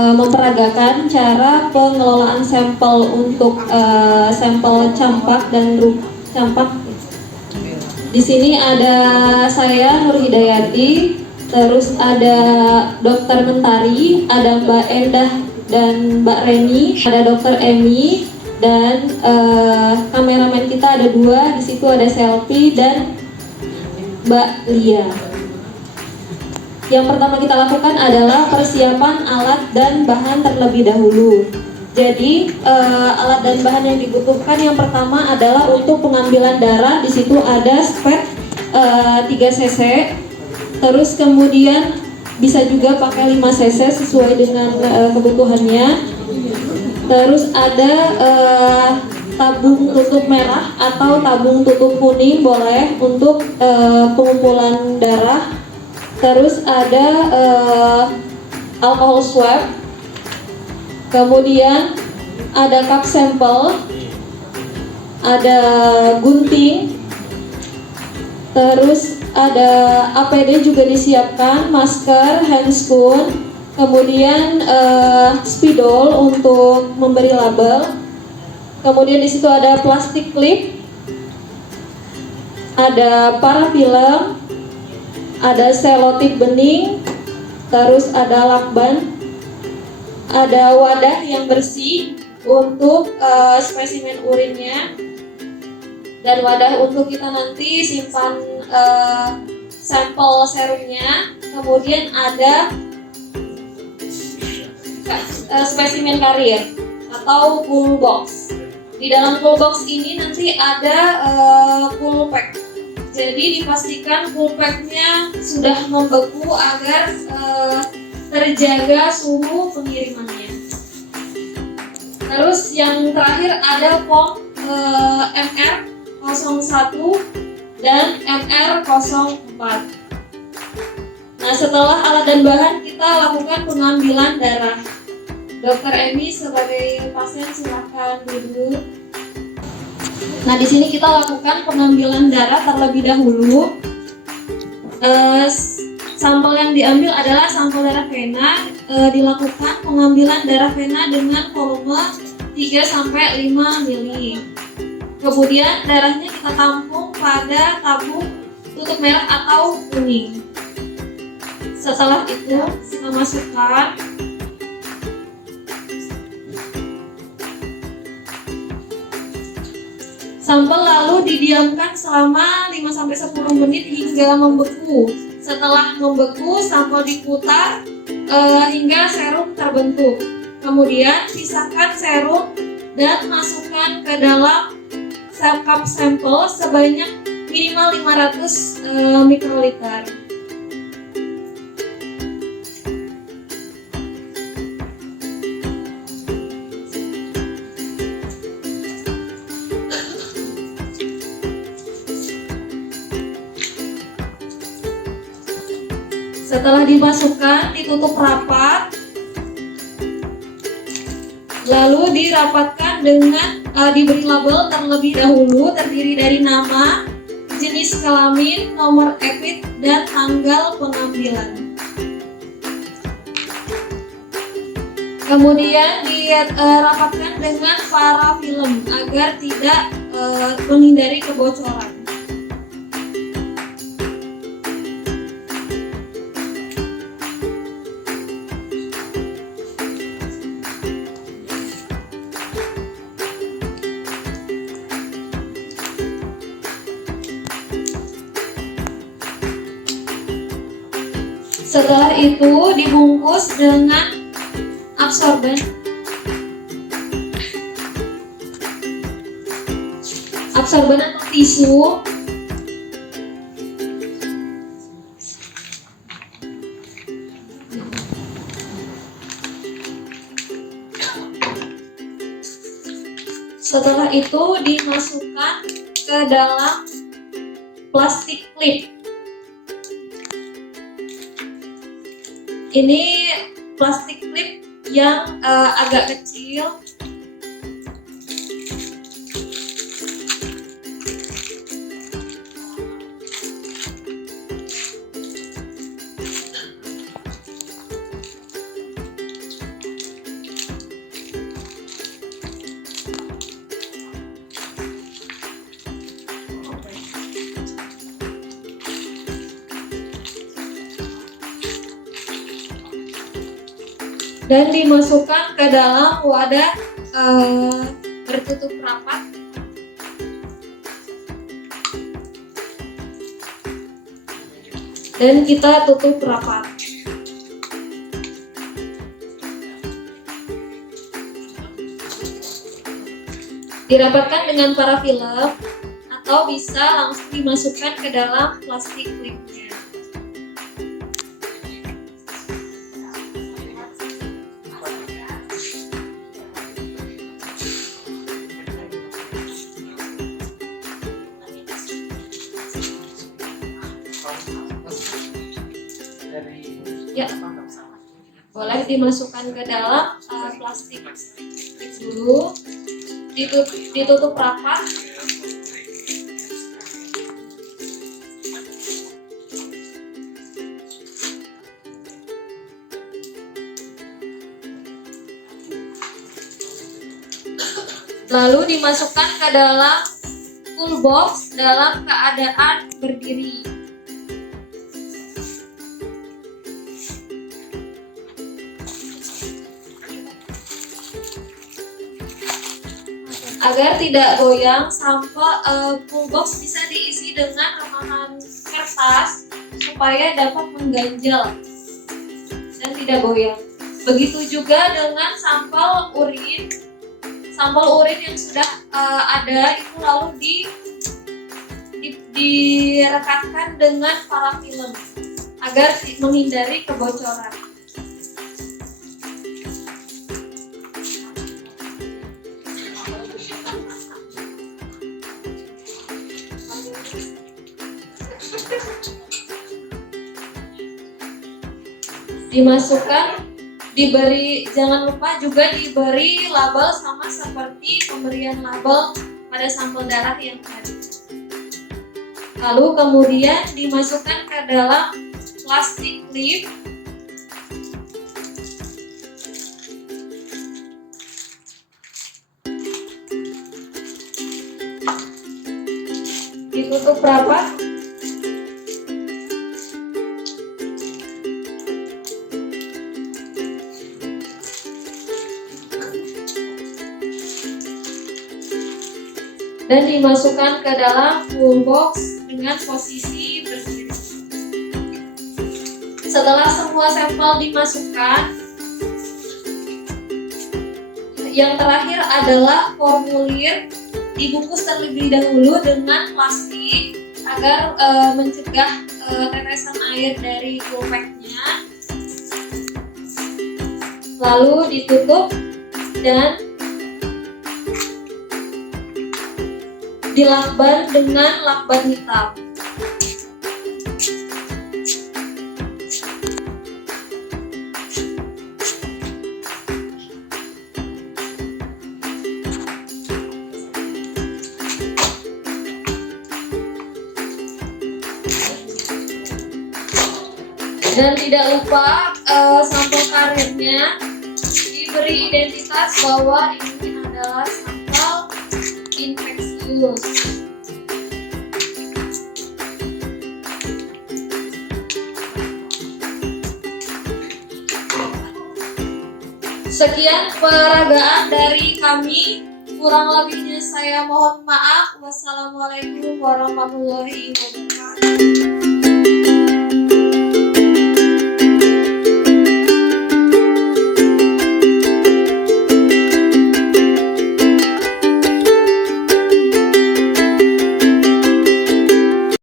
memperagakan cara pengelolaan sampel untuk sampel campak dan campak. Di sini ada saya Nur Hidayati, terus ada Dokter Mentari, ada Mbak Endah dan Mbak Reni, ada Dokter Emi, dan kameramen kita ada 2. Di situ ada Selfie dan Mbak Lia. Yang pertama kita lakukan adalah persiapan alat dan bahan terlebih dahulu. Jadi alat dan bahan yang dibutuhkan yang pertama adalah untuk pengambilan darah. Di situ ada spet 3 cc. Terus kemudian bisa juga pakai 5 cc sesuai dengan kebutuhannya. Terus ada tabung tutup merah atau tabung tutup kuning boleh untuk pengumpulan darah. Terus ada alkohol swab, kemudian ada cup sampel, ada gunting, terus ada APD juga disiapkan, masker, handscoon, kemudian spidol untuk memberi label, kemudian di situ ada plastik clip, ada parafilm, ada selotip bening, terus ada lakban, ada wadah yang bersih untuk spesimen urinnya, dan wadah untuk kita nanti simpan sampel serumnya. Kemudian ada spesimen karier atau full box. Di dalam full box ini nanti ada full pack. Jadi dipastikan full pack-nya sudah membeku agar terjaga suhu pengirimannya. Terus yang terakhir ada form MR01 dan MR04. Nah, setelah alat dan bahan kita lakukan pengambilan darah. Dokter Emi sebagai pasien silakan duduk. Nah, di sini kita lakukan pengambilan darah terlebih dahulu. Sampel yang diambil adalah sampel darah vena. Dilakukan pengambilan darah vena dengan volume 3-5 ml. Kemudian darahnya kita tampung pada tabung tutup merah atau kuning. Setelah itu kita masukkan sampel, lalu didiamkan selama 5-10 menit hingga membeku. Setelah membeku, sampel diputar hingga serum terbentuk. Kemudian pisahkan serum dan masukkan ke dalam cup sampel sebanyak minimal 500 mikroliter. Setelah dimasukkan, ditutup rapat, lalu dirapatkan dengan diberi label terlebih dahulu, terdiri dari nama, jenis kelamin, nomor EPID, dan tanggal pengambilan. Kemudian dirapatkan dengan parafilm agar tidak menghindari kebocoran. Setelah itu dibungkus dengan absorben atau tisu. Setelah itu dimasukkan ke dalam plastik clip. Ini plastik clip yang agak kecil. dan dimasukkan ke dalam wadah bertutup rapat. Dan kita tutup rapat. Dirapatkan dengan parafilm atau bisa langsung dimasukkan ke dalam plastik klipnya. Ya, boleh dimasukkan ke dalam plastik dulu, ditutup rapat. Lalu dimasukkan ke dalam full box dalam keadaan berdiri. Agar tidak goyang, sampel full box bisa diisi dengan remahan kertas supaya dapat mengganjal dan tidak goyang. Begitu juga dengan sampel urin yang sudah ada itu lalu direkatkan dengan parafilm agar menghindari kebocoran. Dimasukkan, jangan lupa juga diberi label sama seperti pemberian label pada sampel darah yang tadi. Lalu kemudian dimasukkan ke dalam plastik clip. Ditutup rapat. Dan dimasukkan ke dalam full box dengan posisi berdiri. Setelah semua sampel dimasukkan, yang terakhir adalah formulir dibungkus terlebih dahulu dengan plastik agar mencegah tetesan air dari pulpeknya. Lalu ditutup dan dilakban dengan lakban hitam. Dan tidak lupa sampel karirnya diberi identitas bahwa ini adalah sampel infeksius. Sekian peragaan dari kami. Kurang lebihnya saya mohon maaf. Wassalamualaikum warahmatullahi wabarakatuh.